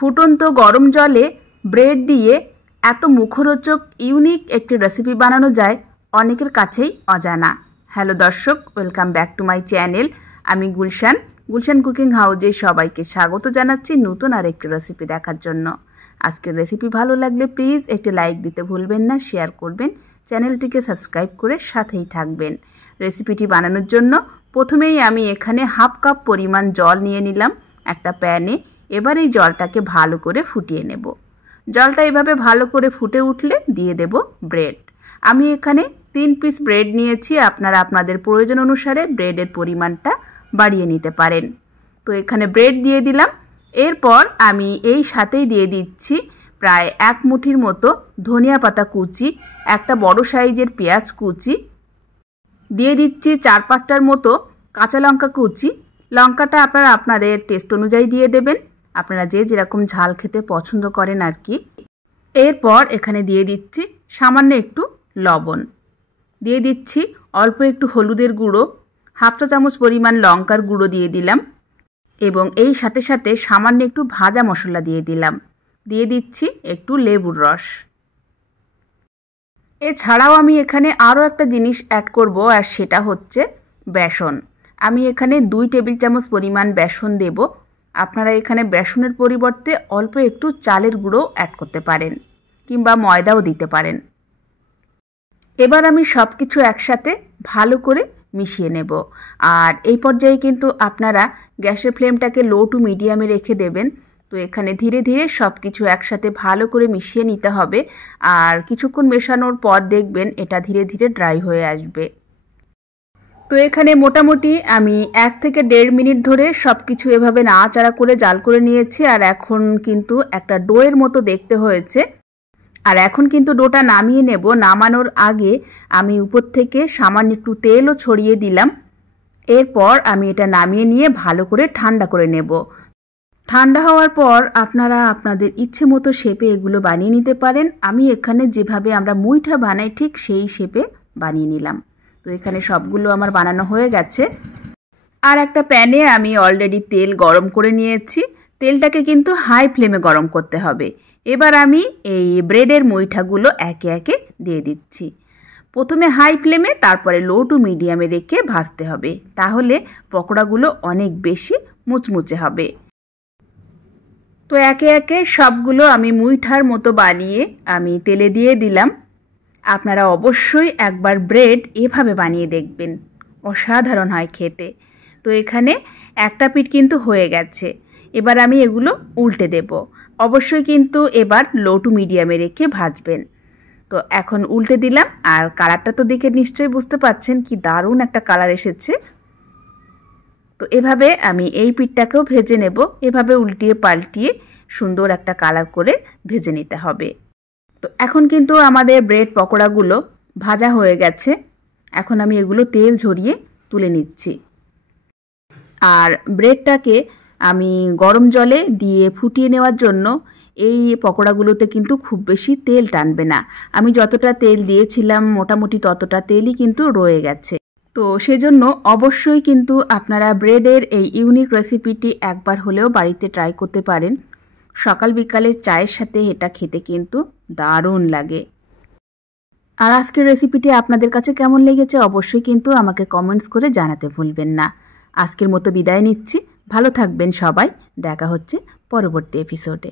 ফুটন্ত গরম জলে ব্রেড দিয়ে এত মুখরোচক ইউনিক একটি রেসিপি বানানো যায় অনেকের কাছেই অজানা। হ্যালো দর্শক, welcome back to my channel. আমি গুলশান কুকিং হাউজে সবাইকে স্বাগত জানাচ্ছি নতুন আর একটি রেসিপি দেখার জন্য। আজকের রেসিপি ভালো লাগলে প্লিজ একটি লাইক দিতে ভুলবেন না, শেয়ার করবেন, চ্যানেলটিকে সাবস্ক্রাইব করে সাথেই থাকবেন। রেসিপিটি বানানোর জন্য প্রথমেই আমি এখানে হাফ কাপ পরিমাণ জল নিয়ে নিলাম একটা প্যানে। এবার এই জলটাকে ভালো করে ফুটিয়ে নেব। জলটা এভাবে ভালো করে ফুটে উঠলে দিয়ে দেব ব্রেড। আমি এখানে 3 পিস ব্রেড নিয়েছি, আপনারা আপনাদের প্রয়োজন অনুসারে ব্রেডের পরিমাণটা বাড়িয়ে নিতে পারেন। তো এখানে ব্রেড দিয়ে দিলাম। এরপর আমি এই সাথেই দিয়ে দিচ্ছি প্রায় 1 মুঠির মতো ধনিয়া পাতা কুচি, একটা বড় সাইজের পেঁয়াজ কুচি, দিয়ে দিচ্ছি 4-5টার মতো কাঁচা লঙ্কা কুচি। লঙ্কাটা আপনারা আপনাদের টেস্ট অনুযায়ী দিয়ে দেবেন, আপনারা যে যেরকম ঝাল খেতে পছন্দ করেন আর কি। এরপর এখানে দিয়ে দিচ্ছি সামান্য একটু লবণ, দিয়ে দিচ্ছি অল্প একটু হলুদের গুঁড়ো, 1/2 চা চামচ পরিমাণ লঙ্কার গুঁড়ো দিয়ে দিলাম এবং এই সাথে সাথে সামান্য একটু ভাজা মশলা দিয়ে দিলাম, দিয়ে দিচ্ছি একটু লেবুর রস। এছাড়াও আমি এখানে আরও একটা জিনিস অ্যাড করব, আর সেটা হচ্ছে বেসন। আমি এখানে 2 টেবিল চামচ পরিমাণ বেসন দেব। আপনারা এখানে বেসনের পরিবর্তে অল্প একটু চালের গুঁড়ো অ্যাড করতে পারেন কিংবা ময়দাও দিতে পারেন। এবার আমি সব কিছু একসাথে ভালো করে মিশিয়ে নেব। আর এই পর্যায়ে কিন্তু আপনারা গ্যাসের ফ্লেমটাকে লো টু মিডিয়ামে রেখে দেবেন। তো এখানে ধীরে ধীরে সব কিছু একসাথে ভালো করে মিশিয়ে নিতে হবে। আর কিছুক্ষণ মেশানোর পর দেখবেন এটা ধীরে ধীরে ড্রাই হয়ে আসবে। তো এখানে মোটামুটি আমি 1 থেকে 1.5 মিনিট ধরে সব কিছু এভাবে নাড়াচাড়া করে জাল করে নিয়েছি। আর এখন কিন্তু একটা ডোয়ের মতো দেখতে হয়েছে। আর এখন কিন্তু ডোটা নামিয়ে নেব। নামানোর আগে আমি উপর থেকে সামান্য একটু তেলও ছড়িয়ে দিলাম। এরপর আমি এটা নামিয়ে নিয়ে ভালো করে ঠান্ডা করে নেব। ঠান্ডা হওয়ার পর আপনারা আপনাদের ইচ্ছে মতো শেপে এগুলো বানিয়ে নিতে পারেন। আমি এখানে যেভাবে আমরা মুইঠা বানাই ঠিক সেই শেপে বানিয়ে নিলাম। তো এখানে সবগুলো আমার বানানো হয়ে গেছে। আর একটা প্যানে আমি অলরেডি তেল গরম করে নিয়েছি। তেলটাকে কিন্তু হাই ফ্লেমে গরম করতে হবে। এবার আমি এই ব্রেডের মুইঠাগুলো একে একে দিয়ে দিচ্ছি। প্রথমে হাই ফ্লেমে, তারপরে লো টু মিডিয়ামে রেখে ভাজতে হবে, তাহলে পকোড়াগুলো অনেক বেশি মুচমুচে হবে। তো একে একে সবগুলো আমি মুইঠার মতো বানিয়ে আমি তেলে দিয়ে দিলাম। আপনারা অবশ্যই একবার ব্রেড এভাবে বানিয়ে দেখবেন, অসাধারণ হয় খেতে। তো এখানে একটা পিঠ কিন্তু হয়ে গেছে। এবার আমি এগুলো উল্টে দেব। অবশ্যই কিন্তু এবার লো টু মিডিয়ামে রেখে ভাজবেন। তো এখন উল্টে দিলাম। আর কালারটা তো দেখে নিশ্চয়ই বুঝতে পাচ্ছেন কি দারুণ একটা কালার এসেছে। তো এভাবে আমি এই পিঠটাকেও ভেজে নেব। এভাবে উল্টিয়ে পাল্টিয়ে সুন্দর একটা কালার করে ভেজে নিতে হবে। তো এখন কিন্তু আমাদের ব্রেড পকোড়াগুলো ভাজা হয়ে গেছে। এখন আমি এগুলো তেল ঝরিয়ে তুলে নিচ্ছি। আর ব্রেডটাকে আমি গরম জলে দিয়ে ফুটিয়ে নেওয়ার জন্য এই পকোড়াগুলোতে কিন্তু খুব বেশি তেল টানবে না। আমি যতটা তেল দিয়েছিলাম মোটামুটি ততটা তেলই কিন্তু রয়ে গেছে। তো সেজন্য অবশ্যই কিন্তু আপনারা ব্রেডের এই ইউনিক রেসিপিটি একবার হলেও বাড়িতে ট্রাই করতে পারেন। সকাল বিকালে চায়ের সাথে এটা খেতে কিন্তু দারুণ লাগে। আর আজকের রেসিপিটি আপনাদের কাছে কেমন লেগেছে অবশ্যই কিন্তু আমাকে কমেন্টস করে জানাতে ভুলবেন না। আজকের মতো বিদায় নিচ্ছি। ভালো থাকবেন সবাই। দেখা হচ্ছে পরবর্তী এপিসোডে।